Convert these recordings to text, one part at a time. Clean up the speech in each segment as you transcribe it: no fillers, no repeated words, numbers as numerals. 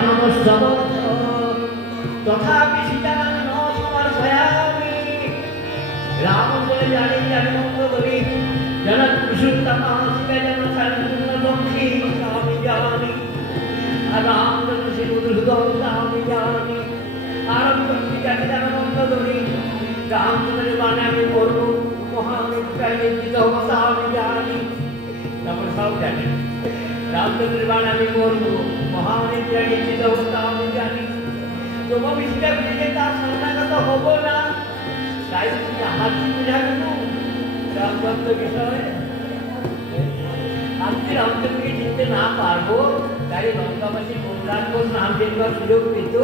रामस्तव तथापि सीता न समर्पयामि राम बोले जाने जाने मंगल बोली जनक पुरुषोत्तमा सीता जन सर्वलक्षी स्वामी जानी राम जन सिंधुदम स्वामी जानी आरंभ सीता जन मंगल बोली राम चंद्र बानामी बोलो महामित्र जितो स्वामी जानी नमः सब जाने रामचंद्र बानामी बोलो महामित्र जितो स्वामी जानी तुम विषय विजेता शरणागत होबो ना তাই তুমি আমার কি বুঝা গেল রামচন্দ্র বিষয়ে আমি রামচন্দ্রকে চিনতে না পারবো তাই লঙ্কাবাসী কোন রাখবো রাম দেখবার সুযোগ পেত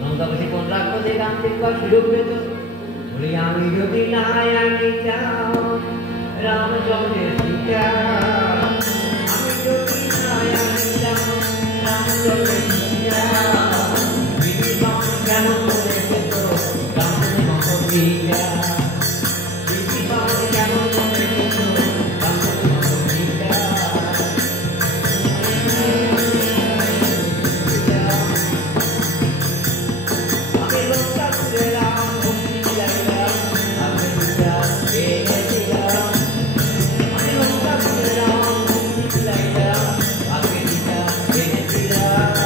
লঙ্কাবাসী কোন রাখবো সেই রাম দেখবার সুযোগ পেত বলি আমি যদি না আনি যাও রামচন্দ্রের সীতা আমি যদি না আনি যাও রামচন্দ্রের সীতা বিভীষণ কেমন করে পেত Iya, ini kalau kamu begitu, kamu tidak. Tapi luka dalam bumi dalam, aku tidak tidak. Tapi luka dalam bumi dalam, aku tidak tidak.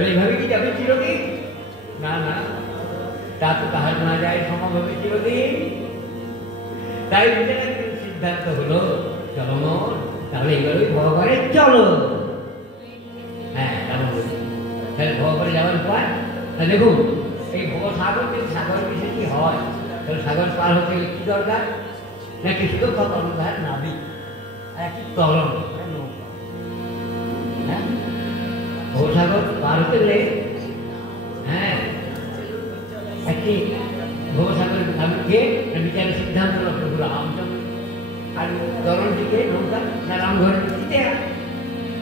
এইভাবে কি যাবে চিরদিন? না না, তা তো তাহার না যায় সমভাবে চিরদিন। তাই সিদ্ধান্ত হলো, চলো মন, তাহলে এইভাবে ভগবানে চলো। হ্যাঁ, তাহলে ভগবানে যাওয়ার পর দেখুন, এই ভবসাগর যে সাগর বিষয়ে কি হয়, তাহলে সাগর পার হতে গেলে কি দরকার? নাকি শুধু কর্ণধার নাবিক, একটি তরল নৌকা। হ্যাঁ, ভবসাগর পার হতে গেলে হ্যাঁ একটি ভবসাগরের নাবিককে বিচারের সিদ্ধান্ত প্রভু রামচন্দ্র, আর তরলটিকে নৌকা না রামঘরের দিতে হয়।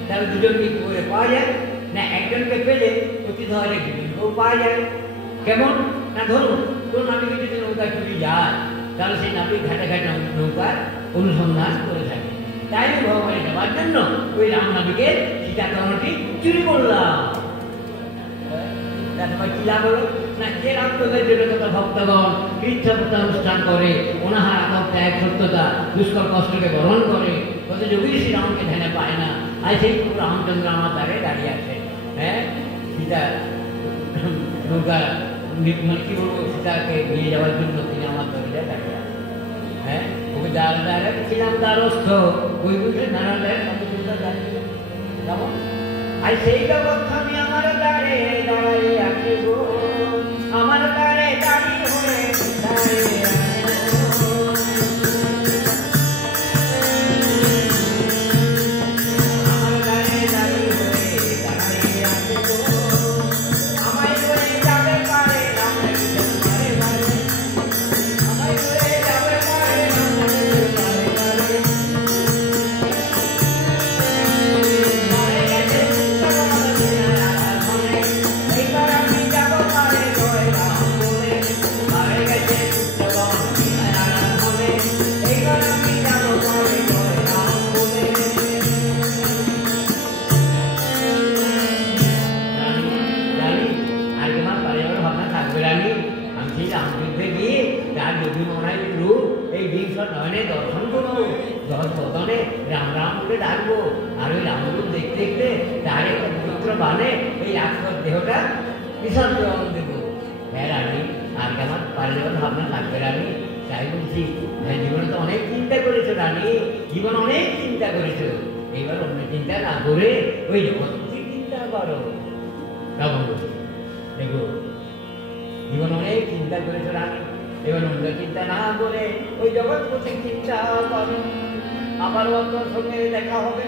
তাহলে দুজনকে করে পাওয়া যায় না, একজনকে পেলে অতীত হয় একজনকেও পাওয়া যায়। কেমন না, ধরুন কোন নাবিকের যদি নৌকা চুরি যায়, তাহলে সেই নাবিক ঘাটে ঘাটে নৌকার অনুসন্ধান করে থাকে। তাই ভগবানে যাওয়ার জন্য ওই রাম নাবিকের সীতা তরলটি চুরি করলাম। তারপর কি লাভ হলো না, যে রামচন্দ্রের জন্য কত ভক্তগণ কৃচ্ছপতা অনুষ্ঠান করে, অনাহার আতঙ্ক ত্যাগ সত্যতা দুষ্কর কষ্টকে বরণ করে, কত যোগী শ্রীরামকে ধ্যানে পায় না। আর সেই রামচন্দ্র আমার দ্বারে দাঁড়িয়ে আছে। হ্যাঁ, সীতা নৌকা মানে কি বলবো, সীতাকে নিয়ে যাওয়ার জন্য তিনি আমার দরজায় দাঁড়িয়ে আছে। হ্যাঁ, ওকে দ্বার দ্বারে ছিলাম দ্বারস্থ, ওই বুঝে নানা দ্বারে দাঁড়িয়ে যেমন। আর সেই ব্যবস্থা আমি আমার দ্বারে দাঁড়িয়ে আছে গো, আমার দ্বারে দাঁড়িয়ে হয়ে দাঁড়িয়ে আছে। রাম রাম করে ডাকবো, আর ওই রামরূপ দেখতে দেখতে তার পুত্র বানে ওই আক্ষর দেহটা বিসর্জন দেবো। হ্যাঁ রানী, আর আমার পারে যাওয়ার ভাবনা থাকবে রানী। তাই বলছি, হ্যাঁ জীবনে তো অনেক চিন্তা করেছো রানী, জীবন অনেক চিন্তা করেছো, এইবার অন্য চিন্তা না করে ওই জগৎপতি চিন্তা করো। রাবণ বলছি, দেখো জীবন অনেক চিন্তা করেছো রানী, এবার অন্য চিন্তা না করে ওই জগৎপতি চিন্তা করো। আবার তোর সঙ্গে দেখা হবে,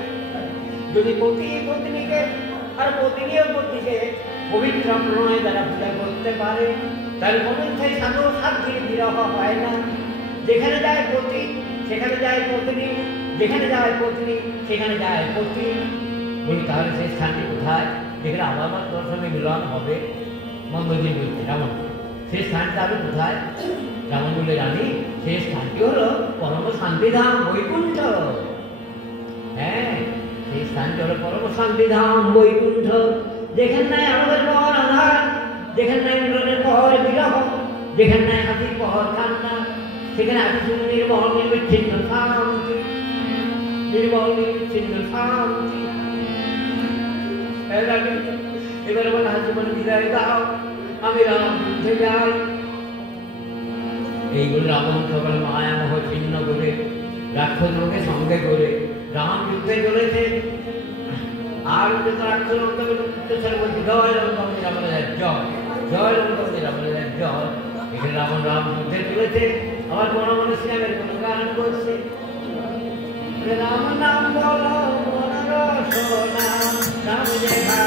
যদি পতি পত্নীকে আর পত্নীও পত্নীকে পবিত্র প্রণয় দ্বারা পূজা করতে পারে, তার মনে সাধু সাধ্যের বিরহ হয় না। যেখানে যায় পতি সেখানে যায় পত্নী, যেখানে যায় পত্নী সেখানে যায় পতি। বলি তাহলে সেই স্থানটি কোথায়, যেখানে আবার তোর সঙ্গে মিলন হবে? মন্দজি বলছে রাবণ, সেই স্থানটা আমি কোথায়? রাবণ বলে রানী, সেই স্থানটি হলো পরম শান্তিধাম বৈকুণ্ঠ। হ্যাঁ, সেই স্থানটি হলো পরম শান্তিধাম বৈকুণ্ঠ, যেখানে নাই আমাদের পর আধার, যেখানে নাই মিলনের পর বিরহ, যেখানে নাই হাতির পর কান্না, সেখানে আছে শুধু নির্মল নির্বিচ্ছিন্ন শান্তি, নির্মল নির্বিচ্ছিন্ন শান্তি। এবার আমার হাসিমান বিদায় দাও, আমি রাম যুদ্ধে যাই। এইগুলো রাবণ সকাল মায়ামোহ ছিন্ন করে রাক্ষসকে সঙ্গে করে রাম যুদ্ধে চলেছে। আর রাক্ষস বলছে জয় রামকে রাবণের জয়, জয় রামকে রাবণের জয়। এখানে রাবণ রাম যুদ্ধে চলেছে, আবার মনে মনে শ্রীরামের কোন গান করছে, রাম নাম বলো মন রসনা, রাম দেখা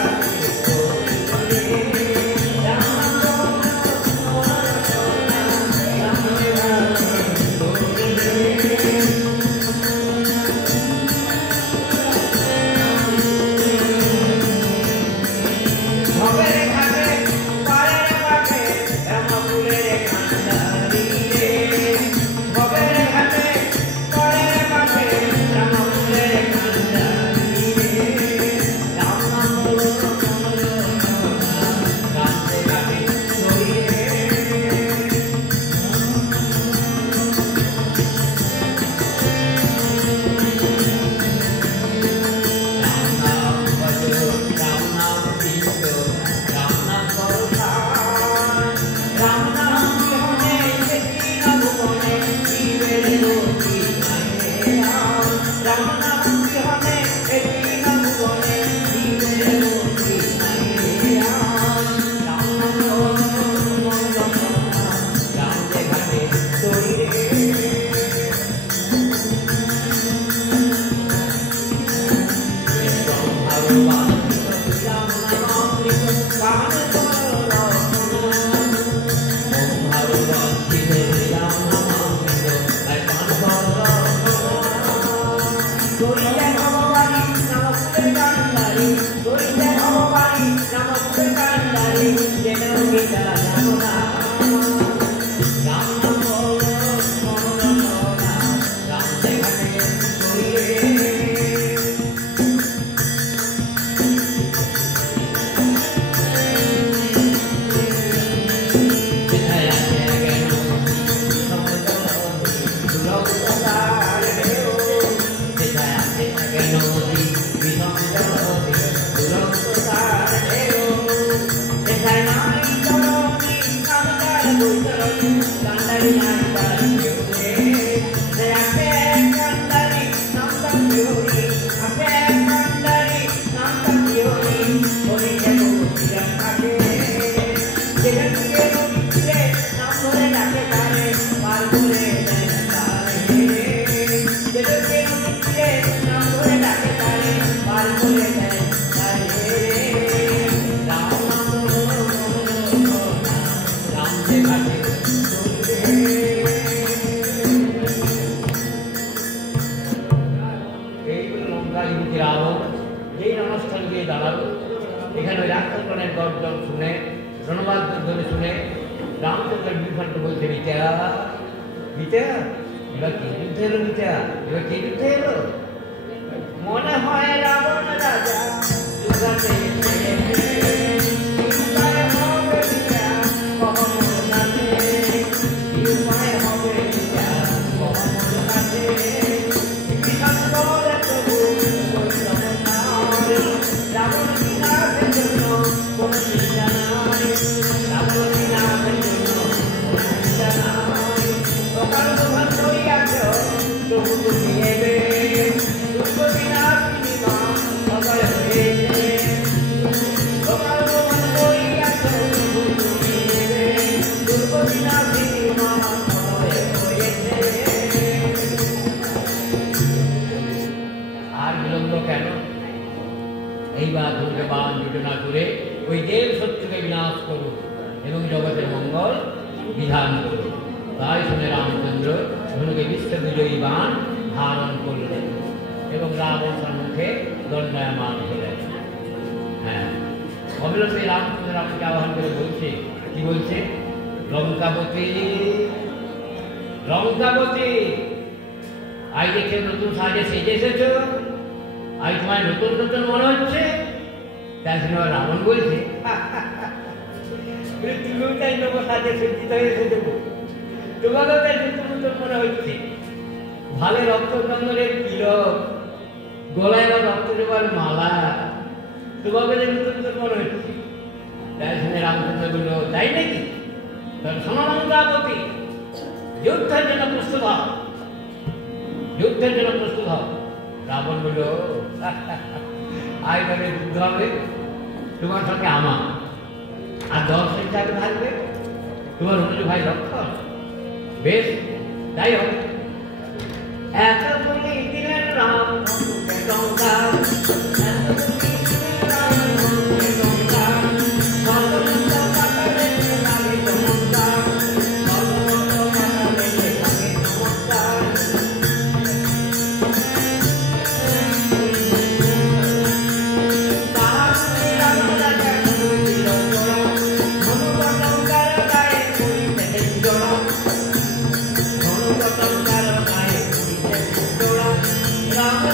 Ram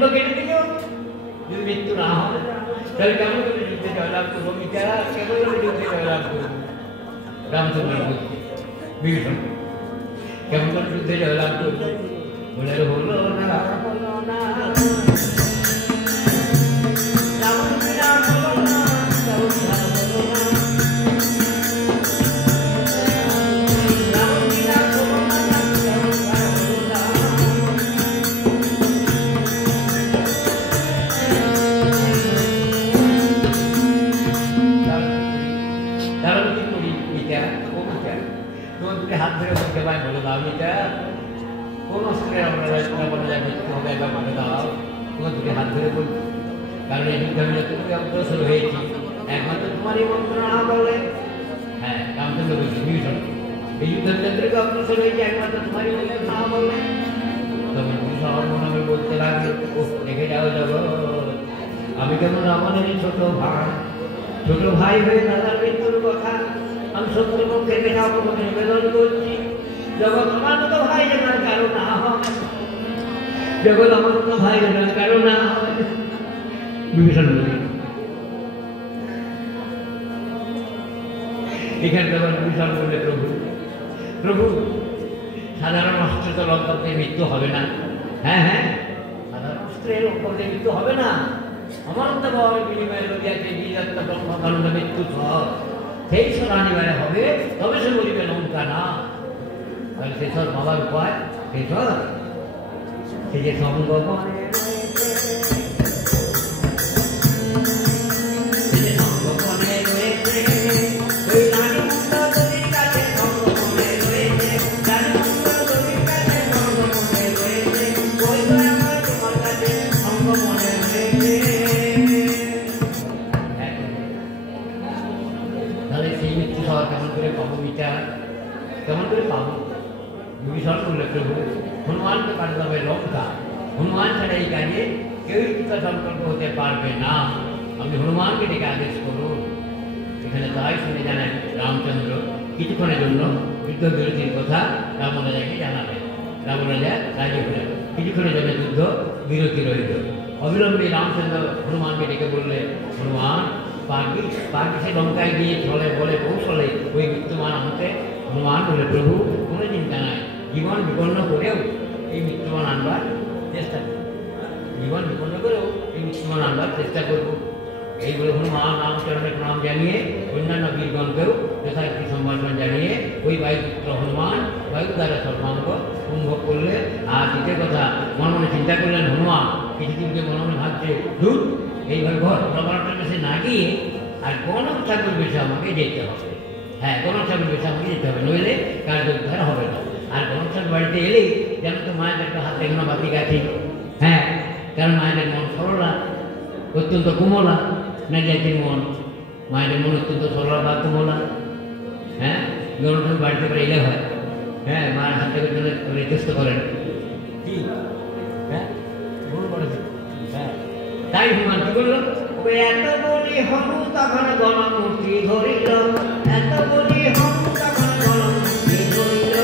মুন্ড কেটে দিল, যদি মৃত্যু না হয় তাহলে কেমন করে যুদ্ধে জয়লাভ করবো? বিচারা কেমন করে যুদ্ধে জয়লাভ করবো? রামচন্দ্র বলছে বিভীষণ কেমন করে যুদ্ধে জয়লাভ করবো? বলে হলো না হলো না, হাত ধরে বলতে পারে বলে দাও এটা কোন অস্ত্রের আমরা বলে যায় মৃত্যু হবে একবার বলে দাও, তোমার দুটি হাত ধরে বলবো, কারণ এই যুদ্ধে আমি তুমি অগ্রসর হয়েছি একমাত্র তোমারই মন্ত্রণা বলে। হ্যাঁ রামচন্দ্র বলছি বিভীষণ এই যুদ্ধকে অগ্রসর হয়েছে একমাত্র তোমারই মন্ত্রণা বলে। তখন বিভীষণ মনে বলতে লাগলো ও দেখে যাও জগৎ, আমি কেমন রাবণেরই ছোট ভাই হয়ে দাদার মৃত্যুর কথা আমি শত্রু পক্ষে দেখা তোমাকে নিবেদন করছি। জগৎ আমার মতো ভাই যেন কারো না হয়, জগৎ আমার মতো ভাই যেন কারো না হয়। বিভীষণ এখানে তখন বিভীষণ বলে প্রভু সাধারণ অস্ত্রে তো লঙ্কাতে মৃত্যু হবে না। হ্যাঁ হ্যাঁ সাধারণ অস্ত্রে লঙ্কাতে মৃত্যু হবে না, আমার তো বিনিময় লইয়াছে বিজাত্তা ব্রহ্মকাণ্ড মৃত্যু সেই সরানিবারে হবে, তবে সে বলিবে লঙ্কা না। তাহলে সেসব বাবার উপায় সেসব সে যে সঙ্গ কেমন করে পাবো? বিভীষণ বললে প্রভু হনুমানকে পাঠাতে হবে লঙ্কা, হনুমান ছাড়া এই কাজে কেউই পিতা সংকল্প হতে পারবে না, আমি হনুমানকে ডেকে আদেশ করুন। এখানে তাই শুনে জানেন রামচন্দ্র কিছুক্ষণের জন্য যুদ্ধ বিরতির কথা রাবণ রাজাকে জানাবেন। রাবণ রাজা রাজি হলেন, কিছুক্ষণের জন্য যুদ্ধ বিরতি রইল। অবিলম্বে রামচন্দ্র হনুমানকে ডেকে বললে হনুমান পার্টি সে লঙ্কায় গিয়ে চলে বলে কৌশলে ওই মৃত্যুমান আনতে। হনুমান বলে প্রভু কোনো চিন্তা নাই, জীবন বিপন্ন করেও এই মৃত্যুমান আনবার চেষ্টা করব, জীবন বিপন্ন করেও এই মৃত্যুমান আনবার চেষ্টা করব। এই বলে হনুমান রামচরণের প্রণাম জানিয়ে অন্যান্য বীরগণকেও যথারীতি সম্ভাষণ জানিয়ে ওই বায়ুপুত্র হনুমান বায়ু দ্বারা সর্বাঙ্গ অনুভব করলে। আর দ্বিতীয় কথা মনে মনে চিন্তা করলেন হনুমান, কিছুদিনকে মনে মনে ভাবছে দূর এইভাবে ঘর প্রবণটার কাছে না গিয়ে আর গণক ঠাকুর বেশি আমাকে যেতে হবে। হ্যাঁ গণক ঠাকুর বেশি আমাকে যেতে হবে, নইলে কার্য উদ্ধার হবে না। আর গণক ঠাকুর বাড়িতে এলেই যেন তো মায়ের একটা হাতে এখনো বাতি গাছি। হ্যাঁ কারণ মায়েদের মন সরলা অত্যন্ত কোমলা, না জাতির মন মায়েদের মন অত্যন্ত সরলা বা কোমলা। হ্যাঁ গণক ঠাকুর বাড়িতে করে এলে হয়, হ্যাঁ মায়ের হাত থেকে চেষ্ট করেন কি। হ্যাঁ হ্যাঁ তাই হনুমান কি করলো, এত বলি হনু তখন গণমূর্তি ধরিল, এত বলি হনু তখন গণমূর্তি ধরিল,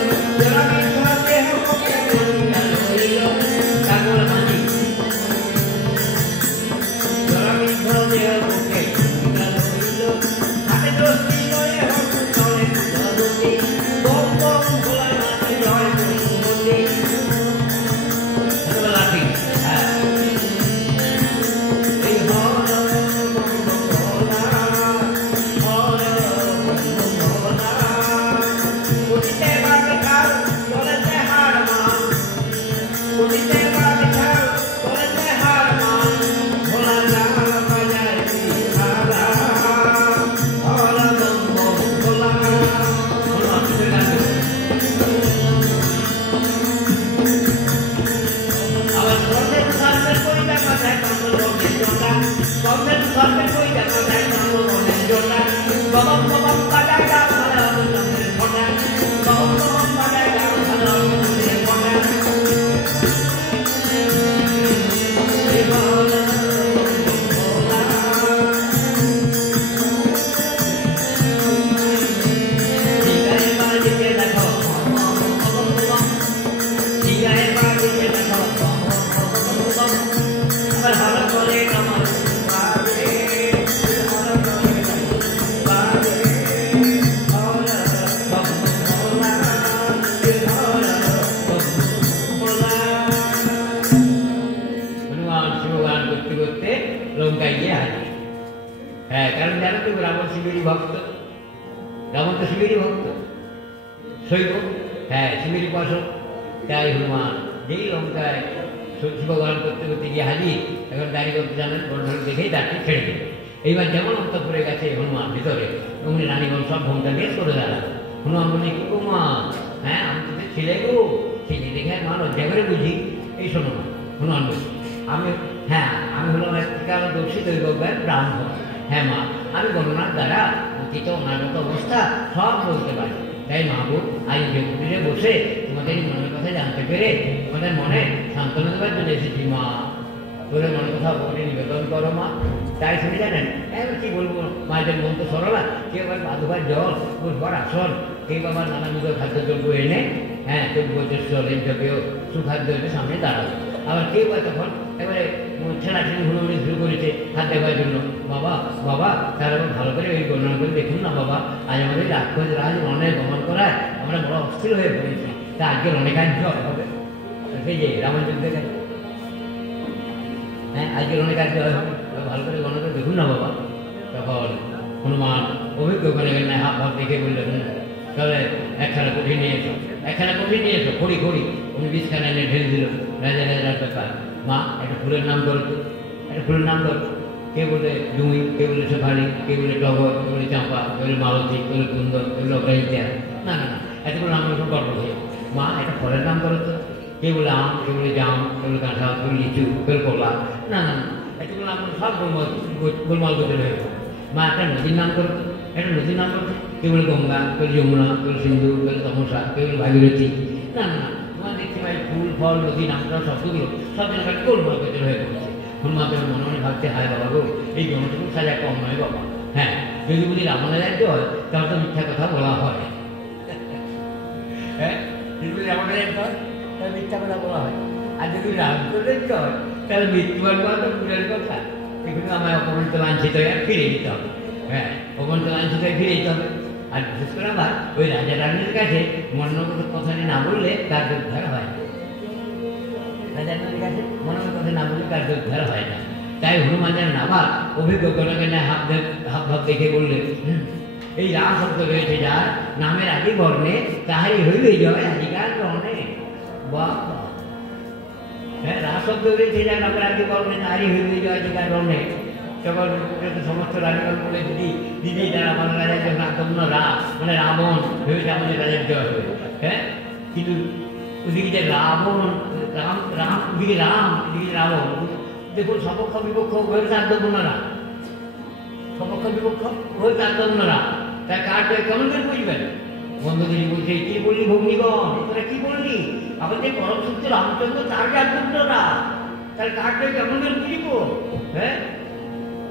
লঙ্কায় গিয়ে হাজির। হ্যাঁ, কারণ জানো তো রাবণ শিবেরই ভক্ত, রাবণ তো শিবেরই ভক্ত, শৈব, হ্যাঁ শিবেরই উপাসক। তাই হনুমান যেই লঙ্কায় শিবগ্রহণ করতে করতে গিয়ে হাজির, এখন দাঁড়িয়ে করতে জানেন, বন্ধন দেখেই দাঁড়িয়ে ছেড়ে দিল। এইবার যেমন অন্তঃপুরে গেছে হনুমান ভিতরে, অমনি রানীগণ সব ঘোমটা দিয়ে সরে দাঁড়ালো। হনুমান বলে, কি গো মা, হ্যাঁ আমি তোদের ছেলে গো, ছেলে দেখে মা লজ্জা করে বুঝি। এই শোনো না, হনুমান বলছি, আমি হ্যাঁ আমি হলাম একটিকাল দর্শী দৈবজ্ঞান ব্রাহ্মণ। হ্যাঁ মা, আমি গণনার দ্বারা অতীত অনাগত অবস্থা সব বলতে পারি। তাই মা গো, আজ কুটিরে বসে তোমাদের মনের কথা জানতে পেরে তোমাদের মনে সান্ত্বনা দেওয়ার জন্য এসেছি মা। তোদের মনের কথা বলে নিবেদন করো মা। তাই শুনে জানেন, কি বলবো, মায়েদের মন তো সরলা, কেউ আবার বাধবার জল, বসবার আসন, কেউ আবার নানাবিধ খাদ্যদ্রব্য এনে, হ্যাঁ দ্রব্যজস্বরের যজ্ঞেও সুখাদ্যের সামনে দাঁড়ালো। আবার কেউ বা তখন এবারে ছেঁড়াছেড়ি হুড়োহুড়ি শুরু করেছে হাত দেওয়ার জন্য। বাবা বাবা, তার আবার ভালো করে ওই গণনা করে দেখুন না বাবা, আজ আমাদের রাক্ষস রাজ রণে গমন করায় আমরা বড় অস্থির হয়ে পড়েছি, তা আজকে রণে কাজ হবে। সেই যে রাবণ যুদ্ধে গেল, হ্যাঁ আজকে অনেক কাজ হবে, ভালো করে গণনা করে দেখুন না বাবা। তখন হনুমান অভিজ্ঞ করে গেলেন, হাত ভাব দেখে বললেন, তাহলে একখানা কঠি নিয়ে এসো, একখানা কঠি নিয়ে এসো, খড়ি খড়ি। উনি বিষখানা এনে ঢেলে দিল। রাজা রাজার ব্যাপার, মা একটা ফুলের নাম করো তো, একটা ফুলের নাম করো। কে বলে জুঁই, কে বলে সুপারি, কে বলে টগর, কে বলে চাঁপা, কে বলে মালতী, কে বলে কুন্দ, কে বলে অগ্রাহিতা। না না না, এতগুলো নাম সব গল্প হয়ে। মা একটা ফলের নাম করো তো, কে বলে আম, কে বলে জাম, কে বলে কাঁঠাল, কে বলে লিচু, কে বলে কলা। না না না, এতগুলো নাম সব গোলমাল গোচর হয়ে গেল। মা একটা নদীর নাম করো, একটা নদীর নাম করো। কে বলে গঙ্গা, কে বলে যমুনা, কে বলে সিন্ধু, কে বলে তমসা, কে বলে ভাগীরথী। না না না, তোমার দেখতে পাই ফুল ফল নদী নামটা শব্দগুলো সব যেন গোলমাল গোচর হয়ে পড়েছে। হনুমান মনে মনে ভাবতে, হায় বাবা গো, এই গণটুকু সাজা কম নয় বাবা। হ্যাঁ, যদি বলি রাবণের রাজ্য হয় তাহলে তো মিথ্যা কথা বলা হয়। হ্যাঁ, যদি বলি রাবণের রাজ্য হয় তাহলে মিথ্যা কথা বলা হয়। আর যদি রামচন্দ্রের রাজ্য হয় তাহলে মৃত্যুবার কথা দূরের কথা। এগুলো আমার অপমানিত লাঞ্ছিত হয়ে ফিরে যেতে হবে। হ্যাঁ, অপমানিত লাঞ্ছিত হয়ে ফিরে যেতে হবে। আর বিশেষ করে আবার ওই রাজা রানীর কাছে মনোগত কথা না বললে কার্য উদ্ধার হয় না। রাজা রানীর কাছে মনোগত কথা না বললে কার্য উদ্ধার হয় না। তাই হনুমান যেন আবার অভিজ্ঞ গণকে হাত ভাব দেখে বললেন, এই রা শব্দ রয়েছে যার নামের আগে বর্ণে, তাহারই হইলে জয় আজিকার রণে। বাহ, হ্যাঁ রা শব্দ রয়েছে যার নামের আগে বর্ণে, তাহারই হইলে জয় আজিকার রণে। তখন সমস্ত রানীগণ বলে, দিদি দিদি যারা আমাদের রাজার যখন আক্রমণ রা মানে রাবণ ভেবেছে আমাদের রাজার জয় হবে। হ্যাঁ, কিন্তু ওদিকে যে রাবণ রাম রাম, ওদিকে রাম, এদিকে রাবণ, দেখুন সপক্ষ বিপক্ষ হয়েছে আক্রমণরা, সপক্ষ বিপক্ষ হয়েছে আক্রমণরা। তাই কার জয় কেমন করে বুঝবেন? বন্ধুদেরই বলছে, কি বললি ভগ্নীগণ, তোরা কি বললি? আমাদের পরম সত্য রামচন্দ্র তার যে আক্রমণরা, তার কার জয় কেমন করে বুঝবো? হ্যাঁ,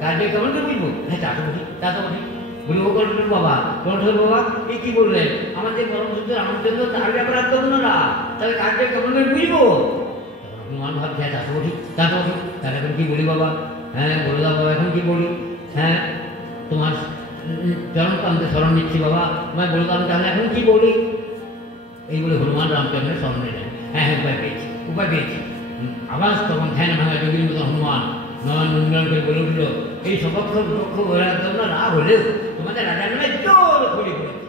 কাজে কেমন করে বুঝবো? হ্যাঁ তা তো বলি, তা তো বলি। বলি ও কণ্ঠের বাবা, কণ্ঠের বাবা এই কি বললেন? আমাদের পরম সত্য রামচন্দ্র তার ব্যাপারে আক্রমণরা, তাহলে কাজে কেমন করে বুঝবো? হনুমান ভাবছে, তা তো বলি, তা তো বলি। তাহলে এখন কি বলি বাবা? হ্যাঁ বলে দাও বাবা, এখন কি বলি? হ্যাঁ, তোমার চরণ প্রান্তে স্মরণ নিচ্ছি বাবা, তোমায় বলে দাও, তাহলে এখন কি বলি? এই বলে হনুমান রামচন্দ্রের স্মরণ নিলেন। হ্যাঁ হ্যাঁ, উপায় পেয়েছি, উপায় পেয়েছি। আবার তখন ধ্যান ভাঙা যোগীর মতো হনুমান নয়ন উন্নয়ন করে বলে উঠল, এই সপক্ষ বিপক্ষ তোমরা না হলেও তোমাদের রাজার নামে জোর খড়ি পড়েছে,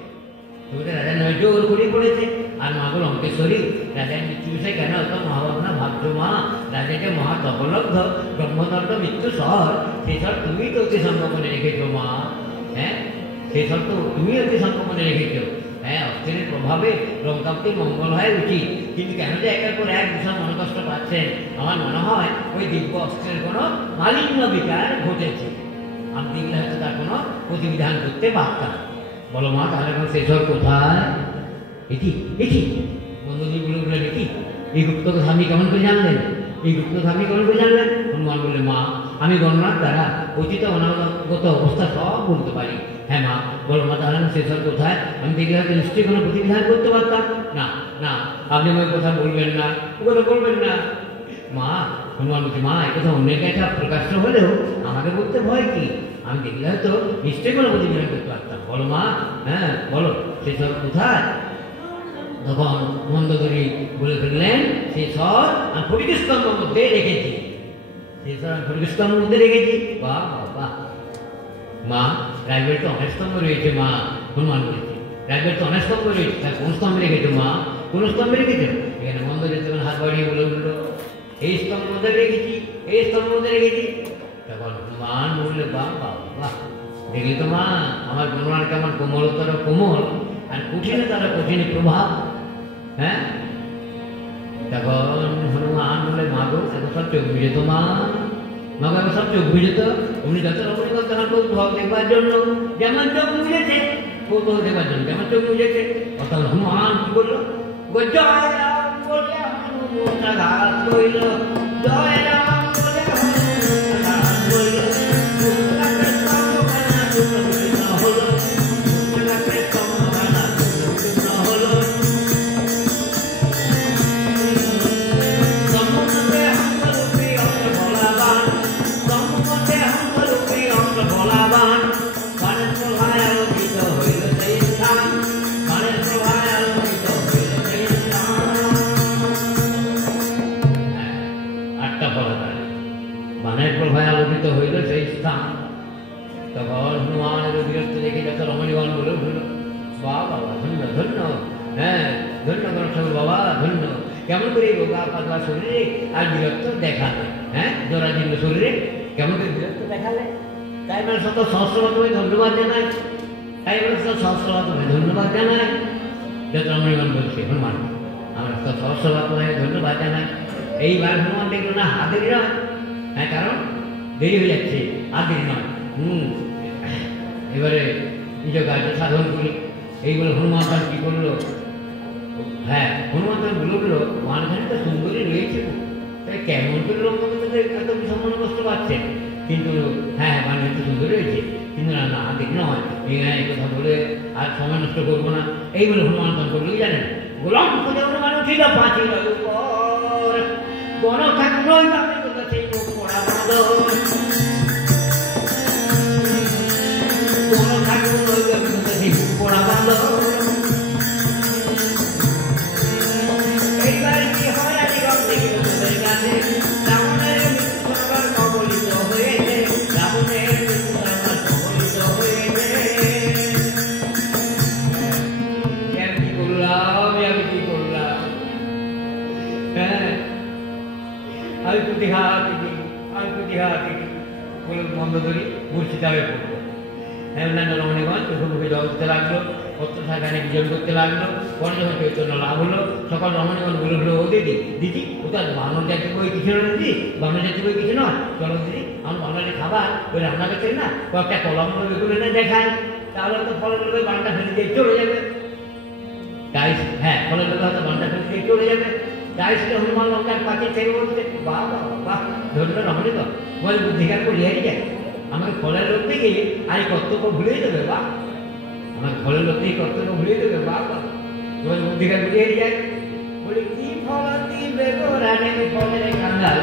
তোমাদের রাজার নামে জোর খড়ি পড়েছে। আর মা গো লঙ্কেশ্বরী, রাজার মৃত্যু বিষয়ে কেন অত মহাভাবনা ভাবছো মা? রাজাকে মহা তপলব্ধ ব্রহ্মদণ্ড মৃত্যু শহর, সেসব তুমি তো অতি সংগমনে রেখেছো মা। হ্যাঁ, সেসব তো তুমি অতি সংগমনে রেখেছো। হ্যাঁ, অস্ত্রের প্রভাবে লঙ্কাপতি মঙ্গল হয় উচিত, কিন্তু কেন যে একের পর এক ভীষণ মনোকষ্ট পাচ্ছেন? আমার মনে হয় ওই দিব্য অস্ত্রের কোনো মালিন্য বিকার ঘটেছে। আমি দেখলে হয়তো তার কোনো প্রতিবিধান করতে পারতাম। বলো মা, তাহলে এখন সেসব কোথায়? এটি এটি বন্ধুদের বলে বললেন, এটি এই গুপ্ত কথা আপনি কেমন করে জানলেন? এই গুপ্ত কথা আপনি কেমন করে জানলেন? হনুমান বললে, মা আমি গণনার দ্বারা অতীত অনাগত অবস্থা সব বলতে পারি। হ্যাঁ মা, বলো মা, তাহলে সেসব কোথায়? আমি দেখলে হয়তো নিশ্চয়ই কোনো প্রতিবিধান করতে পারতাম না। না, আপনি আমার কথা বলবেন না, ও কথা বলবেন না। মা, হনুমান বলছি, মা এই কথা অন্যের কাছে প্রকাশ্য হলেও আমাকে বলতে ভয় কি? আমি দেখলে হয়তো নিশ্চয়ই কোনো প্রতিবিধান করতে পারতাম। বলো মা, হ্যাঁ বলো সেসব কোথায়? তখন মন্দোদরী বলে ফেললেন, সে সব আমি পরিবেশতম্ভের মধ্যে রেখেছি। স্তম্ভের মধ্যে রেখেছি। বাহ বাহ মা, রাজবাড়ি তো অনেক স্তম্ভ রয়েছে মা। হনুমান বলেছে রাজবাড়ি তো অনেক স্তম্ভ রয়েছে, তার কোন স্তম্ভে রেখেছো মা? কোন স্তম্ভে রেখেছো? এখানে মন্দিরে তখন হাত বাড়িয়ে বলে উঠলো এই স্তম্ভের মধ্যে রেখেছি, এই স্তম্ভের মধ্যে রেখেছি। তখন হনুমান বললে বাহ বাহ বাহ, দেখলি তো মা আমার হনুমান কেমন কোমলতর কোমল আর কঠিনে তারা কঠিন প্রভাব। হ্যাঁ, তখন হনুমান বলে মা গো এত সব চোখ বুঝে তো মা, মা গো সব চোখ বুঝে তো। উনি যত রকম করতেন কৌতূহল দেখবার জন্য, যেমন চোখ বুঝেছে কৌতূহল দেখবার জন্য যেমন চোখ বুঝেছে। অর্থাৎ হনুমান কি বললো, জয় রাম বলে হনুমন্তা ঘাত লইল, জয় রাম বলে হনুমন্তা ঘাত লইল, পুস্তকাকে স্তম্ভখানা চূর্ণ হলো, পুস্তকাকে স্তম্ভখানা চূর্ণ হলো। সম্মুখে হংসরূপী অস্ত্র ভোলাবান, সম্মুখে হংসরূপী অস্ত্র ভোলাবান, বাণের প্রভায় আলোকিত হইল সেই স্থান, বাণের প্রভায় আলোকিত হইল সেই স্থান। আটটা ফলাদান, বাণের প্রভায় আলোকিত হইল সেই স্থান। তখন হনুমানের বীরত্ব দেখে যত রমণীগণ বলে উঠল বাহ বাবা ধন্য ধন্য, হ্যাঁ ধন্য গণেশ বাবা ধন্য। কেমন করে রোগা পাতলা শরীরে আর বীরত্ব দেখালে, হ্যাঁ জরাজীর্ণ শরীরে কেমন করে বীরত্ব দেখালে। তাই মানে শত সহস্রবার তোমায় ধন্যবাদ জানাই, তাই মানে শত সহস্রবার তোমায় ধন্যবাদ জানাই। যত রমণীগণ বলছে হনুমান আমরা শত সহস্রবার তোমায় ধন্যবাদ জানাই। এইবার হনুমান দেখলো না হাত দেরি নয়, হ্যাঁ কারণ দেরি হয়ে যাচ্ছে, আর দেরি নয়। এবারে নিজ কাজে সাধন করি। এই বলে হনুমান তার কি করলো, হ্যাঁ হনুমান তার বললো মানখানে তো সুন্দরী রয়েছে, তাই কেমন করে রঙ্গকে এত সম্মান কষ্ট পাচ্ছে, কিন্তু হ্যাঁ মানে তো সুন্দর রয়েছে, কিন্তু না না দেখ নয় এই কথা বলে আর সময় নষ্ট করবো না। এই বলে হনুমান তার করলো কি জানেন, গোলাম খুঁজে হনুমান উঠিল পাঁচিল উপর, বন ঠাকুর সেই পড়া বাঁধন, বন ঠাকুর সেই পড়া বাঁধন। এইবার কি হয় আদিগণ দেখিল তোদের কাছে, রাবণের মৃত্যু সরকার কবলিত হয়েছে, রাবণের মৃত্যু সরকার কবলিত হয়েছে। আমি কি করলাম, আমি কি করলাম, হ্যাঁ আমি প্রতিঘাত বলে বন্ধ করি মূর্ছিত হয়ে পড়লো। হ্যাঁ অন্যান্য রমণীগণ চোখে মুখে জল দিতে লাগলো, অত্যাচারখানে বিজয় করতে লাগলো। পরে যখন চৈতন্য লাভ হলো সকল রমণীগণ বলে হলো ও দিদি দিদি ও তো বানর জাতি বই কিছু নয় দিদি, বানর জাতি বই কিছু নয়, চলো দিদি আমার বাংলাতে খাবার ওই রান্না করছেন না কয়েকটা কলম বেগুন এনে দেখায়, তাহলে তো ফলের লোকে বানটা ফেলে দিয়ে চলে যাবে। তাই হ্যাঁ ফলের লোকে হয়তো বানটা ফেলে দিয়ে চলে যাবে। তাই ছিল হনুমান লঙ্কার পাখি থেকে বলছে বাহ বাহ বাহ ধন্য রমণীগণ বলে বুদ্ধিকার করিয়াই যায়, আমাকে ফলের লোক থেকে আর এই কর্তব্য ভুলেই দেবে, বাহ আমাকে ফলের লোক থেকে কর্তব্য ভুলেই দেবে, বাহ বাহ বলে বুদ্ধিকার করিয়াই যায়। বলি কি ফল দিবে গো রানী ফলের কাঙ্গাল,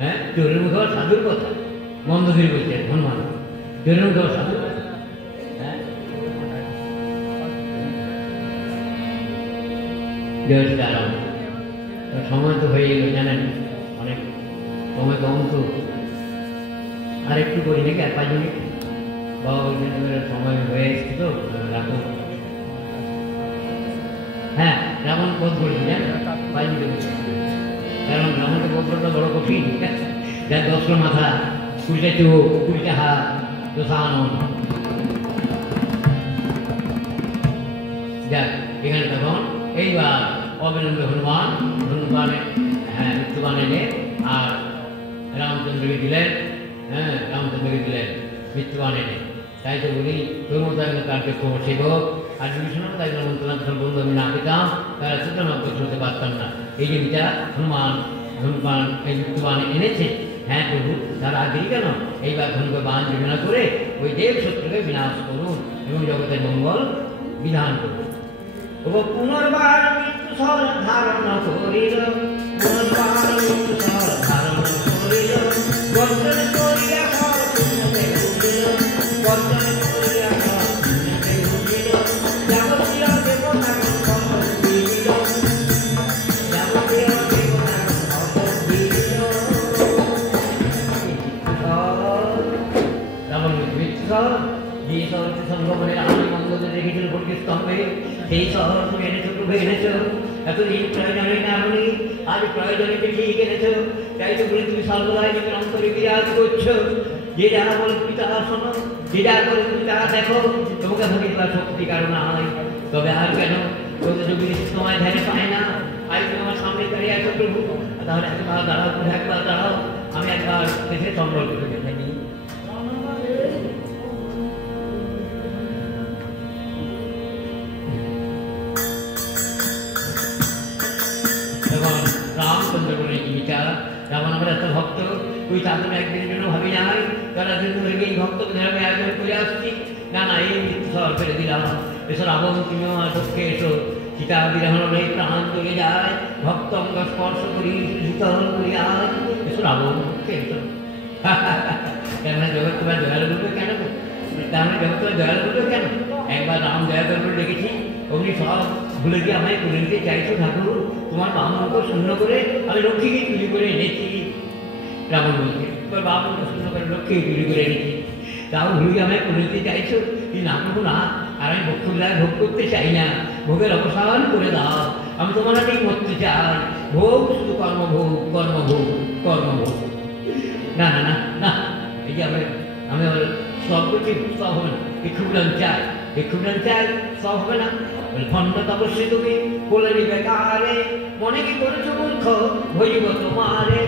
হ্যাঁ, চোরের মুখে আবার সাধুর কথা মন্দ করে বলছে হনুমান, চোরের মুখে আবার সাধুর কথা। হ্যাঁ, সময় তো হয়ে গেল, জানেন অনেক সময় কম তো, আর একটু করি নাকি আর 5 মিনিট, বাবা সময় হয়ে এসছে তো রাখুন। হ্যাঁ, রাবণ বধ করেছি, জানেন 5 মিনিট, কারণ রাবণকে বধ করাটা বড় কঠিন। যার 10টা মাথা, 20টা চোখ, 20টা হাত, দশানন। যাক, এখানে তখন এইবার অবিলম্বে হনুমান হ্যাঁ মৃত্যুবান এনে আর রামচন্দ্রকে দিলেন। হ্যাঁ, রামচন্দ্রকে দিলেন মৃত্যুবান এনে। তাই তো বলি ধর্মতাকে তাকে খবর সেবক আর বিভীষণ তাই মন্ত্রণাথ বন্ধু আমি না পেতাম, তারা চিত্রনাথ হতে পারতাম না। এই যে বিচার হনুমান এই মৃত্যুবান এনেছে। হ্যাঁ প্রভু, তার আগেই কেন এইবার ধনুকে বাণ যোজনা করে ওই দেব শত্রুকে বিনাশ করুন এবং জগতের মঙ্গল বিধান করুন। পুনর্বার মৃত্যু সর ধারণ করিল, পুনর্বার মৃত্যু সর ধারণ করিল, গর্জন করিয়া সর শূন্যতে উঠিল, গর্জন করিয়া সর শূন্যতে উঠিল, যাবতীয় দেবতাগণ খবর দিল, যাবতীয় দেবতাগণ খবর দিল। রাবণ মৃত্যু সর, যে শহরটি সঙ্গমনের আদি মঙ্গলদের রেখেছিল ভোটকে স্তম্ভে, সেই শহর তুমি এনেছো প্রভু, এনেছো। এতদিন প্রয়োজনে না বলি, আজ প্রয়োজনে ঠিক এনেছো। তাই তো বলি তুমি সর্বদাই নিজের অন্তরে বিরাজ করছো। যে যারা বলে তুমি তারা শোনো, যে যারা বলে তুমি তারা দেখো, তোমাকে ভাবি তোমার শক্তি কারণ হয়। তবে আর কেন তোদের যদি সময় ধ্যানে পায় না, আজ তুমি আমার সামনে দাঁড়িয়ে আছো প্রভু, তাহলে একবার দাঁড়াও, তুমি একবার দাঁড়াও, আমি একবার দেশে সম্বল করে দেখে নিই। রামচন্দ্র বলে বিচার রাবণ আমার এত ভক্ত, ওই তাদের একদিনের জন্য ভাবি নাই, তারা কিন্তু এই ভক্ত ধরে একজন করে আসছি। না না, এই মৃত্যু সর ফেলে দিলাম। এসো রাবণ, তুমি আমার পক্ষে এসো। সীতা বিরহণ হলে প্রাণ চলে যায়, ভক্ত অঙ্গ স্পর্শ করি শীতল করি আয়। এসো রাবণ পক্ষে এসো। কেন জগৎ তোমার দয়াল বলবে কেন? তাহলে জগৎ তোমার দয়াল বলবে কেন? একবার রাম দয়া করে ডেকেছি, অমনি সব ভুলে গিয়ে আমায় করে নিতে চাইছো ঠাকুর। তোমার বামনক শূন্য করে আমি লক্ষ্মীকে চুরি করে এনেছি। রাবণ বলছে তোমার বামনক শূন্য করে লক্ষ্মীকে চুরি করে এনেছি, তাও ভুলে আমায় করে নিতে চাইছো। তুই না করবো না, আর আমি ভক্তবিলায় ভোগ করতে চাই না, ভোগের অবসান করে দাও। আমি তোমার হাতেই মরতে চাই, ভোগ শুধু কর্মভোগ কর্মভোগ কর্মভোগ। না না না না, এই যে আমি আবার সব করছি, সব হবে না। ভিক্ষুকদান চাই, ভিক্ষুকদান চাই, সব হবে না। খণ্ড তপস্বী তুমি বলে নিবে কারে, মনে কি করেছো মূর্খ ভজিব তোমারে।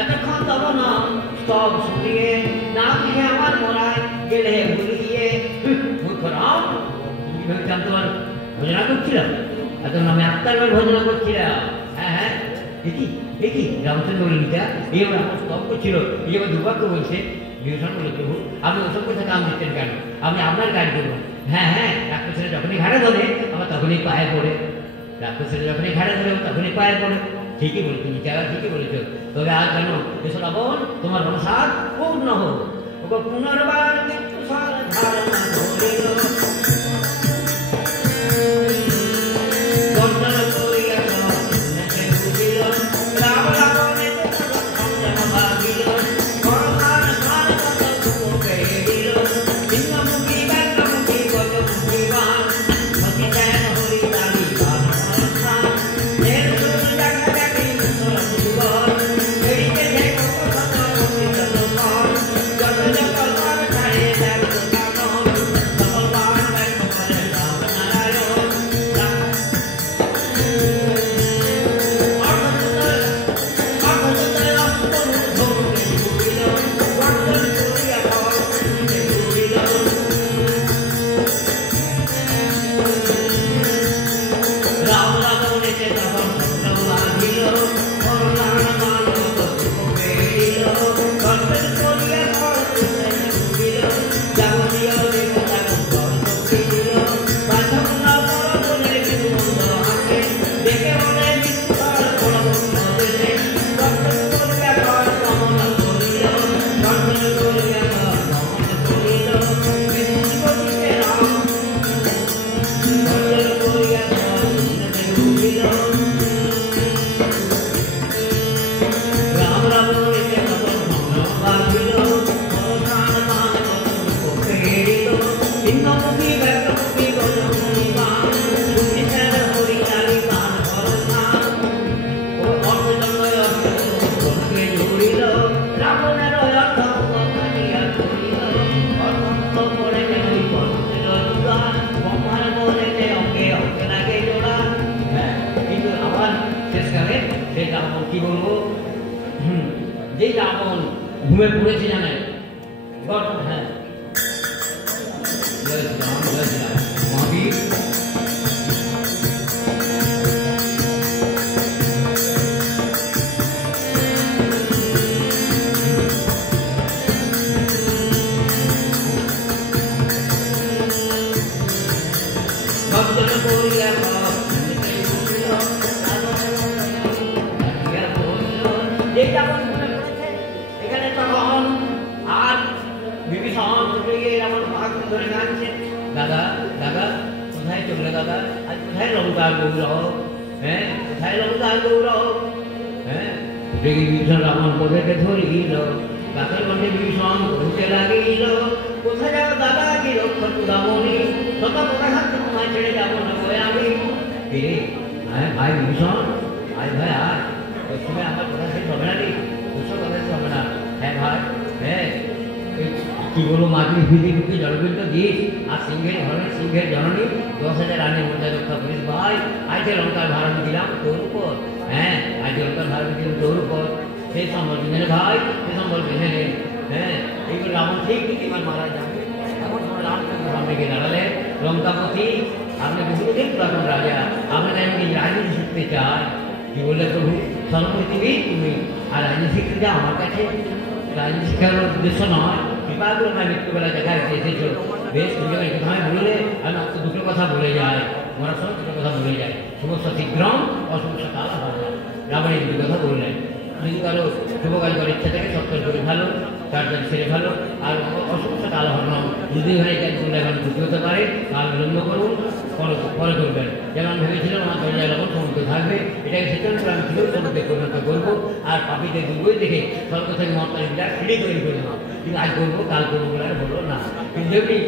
এতক্ষণ তব নাম সব শুনিয়ে, না দিয়ে আমার মরায় গেলে ভুলিয়ে। মূর্খ রাম, তুমি ভেবেছিলাম তোমার ভজনা করছিলাম, এতক্ষণ আমি আত্মার ভজনা করছিলাম। হ্যাঁ হ্যাঁ, দেখি দেখি রামচন্দ্র বলিটা এই আমার স্তব করছিল। এই আমার দুর্ভাগ্য বলছে, বিভীষণ বলে প্রভু আপনি অসংখ্য থেকে কাম দিচ্ছেন কেন? আমি আপনার কাজ করবো। হ্যাঁ হ্যাঁ, রাক্ষসেরা যখনই ঘাড়ে ধরে আমার তখনই পায়ে পড়ে, রাক্ষসেরা যখনই ঘাড়ে ধরে তখনই পায়ে পড়ে। ঠিকই বলেছো বিচারা, ঠিকই বলেছো। তবে আর কেন এসো রাবণ, তোমার অনুসার পূর্ণ হোক। ওকে পুনর্বার মৃত্যু সর ধারণা করিল, গর্জন করিয়া সর শূন্যতে উঠিল, রাম রাবণে সংযম ভাগিল, করতার ঘর কত সুখে দিল, সিংহমুখী ব্যাঘ্রমুখী গজমুখী বাণ, সতী দেন হরি তালি বাণ অনুষ্ঠান, ঢের সুর দেখা দেখি মুসর যুগল, বেরিতেছে কত শত অমৃত লোকন, যত যত কর ছাড়ে দেব সাধন, সকল রাবণের অর্থ কাটিয়া করিল অর্থ করে যেন পর্বতের জোড়া ব্রহ্মার বলেতে অঙ্গে অঙ্গে লাগে জোড়া। হ্যাঁ, কিন্তু আবার শেষকালে সেই রাবণ কি বলবো, যেই রাবণ ঘুমে পড়েছে জানেন। হ্যাঁ, জয় শ্রীরাম, জয় শ্রীরাম। মহাবীর এখানে তখন আর বিভীষণ আমার পাহাড় ধরে গাচ্ছে, দাদা দাদা কোথায় চললে দাদা, আজ কোথায় লঙ্কার গৌরব, হ্যাঁ কোথায় লঙ্কার গৌরব। হ্যাঁ, বিভীষণ রাবণ কোথাকে ধরিল, গাছের মধ্যে বিভীষণ ঘুরতে লাগিল, কোথায় যাবো দাদা কি লক্ষ্য চূড়ামণি, শত কোথায় হাত তোমায় ছেড়ে যাবো না বলে আমি। রে হ্যাঁ ভাই বিভীষণ, আয় ভাই আয়, ওই সময় আমার কথা শেষ হবে না রে, ওসব কথা শেষ হবে না। হ্যাঁ ভাই, হ্যাঁ কি বলবো, মাটির ভিড়ে ঢুকে জলবিন্দু দিস আর সিংহের ঘরে সিংহের জননী 10,000 রানের মধ্যে রক্ষা করিস ভাই। আজকে লঙ্কার ভাড়া দিলাম তোর উপর, হ্যাঁ আজকে লঙ্কার ভাড়া দিলাম তোর উপর, সেই সম্বল বেঁধে ভাই, সেই সম্বল বেঁধে নে। হ্যাঁ, এইগুলো রাবণ ঠিক আমার মারা যাবে। এমন সময় রামচন্দ্র সামনে গিয়ে দাঁড়ালে, লঙ্কাপতি আপনি বহুদিন পুরাতন রাজা, আপনাকে আমি রাজনীতি শিখতে চাই। কি বললে প্রভু, সর্বপৃথিবী তুমি আর রাজনীতি শিখতে যাও আমার কাছে, রাজনীতি শিক্ষার উদ্দেশ্য নয়, কৃপা করে আমার মৃত্যুবেলা দেখা এসেছ। বেশ তুমি যখন একটু সময় বললে আমি তো দুটো কথা বলে যাই, মরার সময় দুটো কথা বলে যায়, শুভস্য শীঘ্রম অশুভস্য কাল হয়। রাবণের দুটো কথা বললেন, যদি কারো শুভ কাজ করার ইচ্ছা থাকে সত্তর করে ভালো, তাড়াতাড়ি সেরে ভালো, আর অশুভস্য কাল হরণ যদি হয় কাজ করলে এখন ক্ষতি হতে পারে, কাল বিলম্ব করুন, পরে করবেন। যেমন ভেবেছিলাম আমার দরজায় যখন সমুদ্র থাকবে, এটাকে সেচন করে আমি ছিল সমুদ্রে পরিণত করবো, আর পাপিদের দুর্গই দেখে স্বর্গ থেকে মহাত্মা বিরাট সিঁড়ি তৈরি করে দেবো, কিন্তু আজ করবো কাল করবো বলে আর বললো না। কিন্তু যেমনি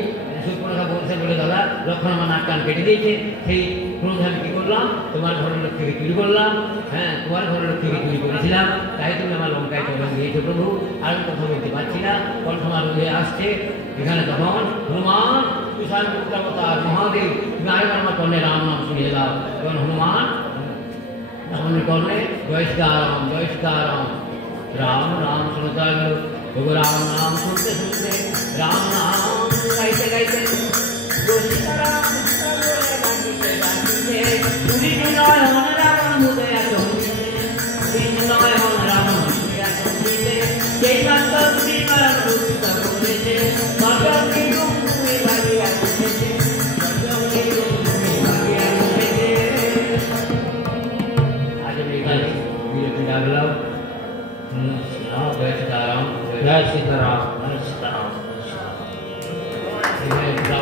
সুপ্রভা বলছে বলে দাদা লক্ষণ আমার নাক কান কেটে দিয়েছে, সেই ক্রোধ আমি কী করলাম, তোমার ঘরের লোক থেকে চুরি করলাম। হ্যাঁ, তোমার ঘরের লোক থেকে চুরি করেছিলাম, তাই তুমি আমার লঙ্কায় চলন দিয়েছো প্রভু। আর আমি কথা বলতে পারছি না, কণ্ঠমার হয়ে আসছে। এখানে তখন হনুমান বিশাল মুক্তাবতার মহাদেব, তুমি আরেকবার আমার কর্ণে রাম নাম শুনিয়ে দাও। তখন হনুমান তখন কর্ণে জয় সীতারাম, জয় সীতারাম, রাম নাম শুনতে হলো। তবু রাম নাম শুনতে শুনতে রাম নাম গাইতে গাইতে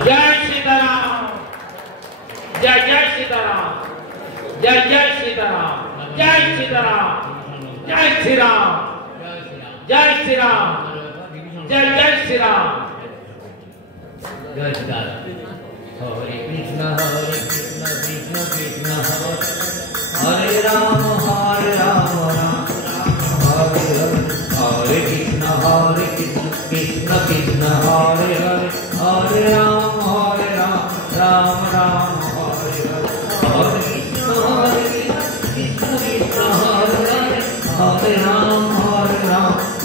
जय सीताराम, जय सीताराम, जय जय सीताराम, जय जय सीताराम, जय सीताराम, जय श्री राम, जय श्री राम, जय जय श्री राम, जय सीताराम। हरे कृष्ण कृष्ण कृष्ण हरे राम राम हरे हरे, हरे कृष्ण कृष्ण कृष्ण हरे हरे, हरे राम राम राम हरे हरे, हरे कृष्ण कृष्ण कृष्ण हरे हरे, हरे राम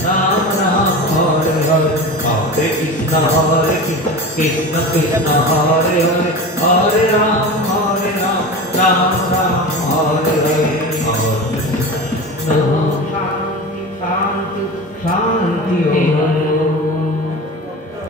राम राम हरे हरे, हरे कृष्ण कृष्ण कृष्ण हरे हरे, हरे राम राम राम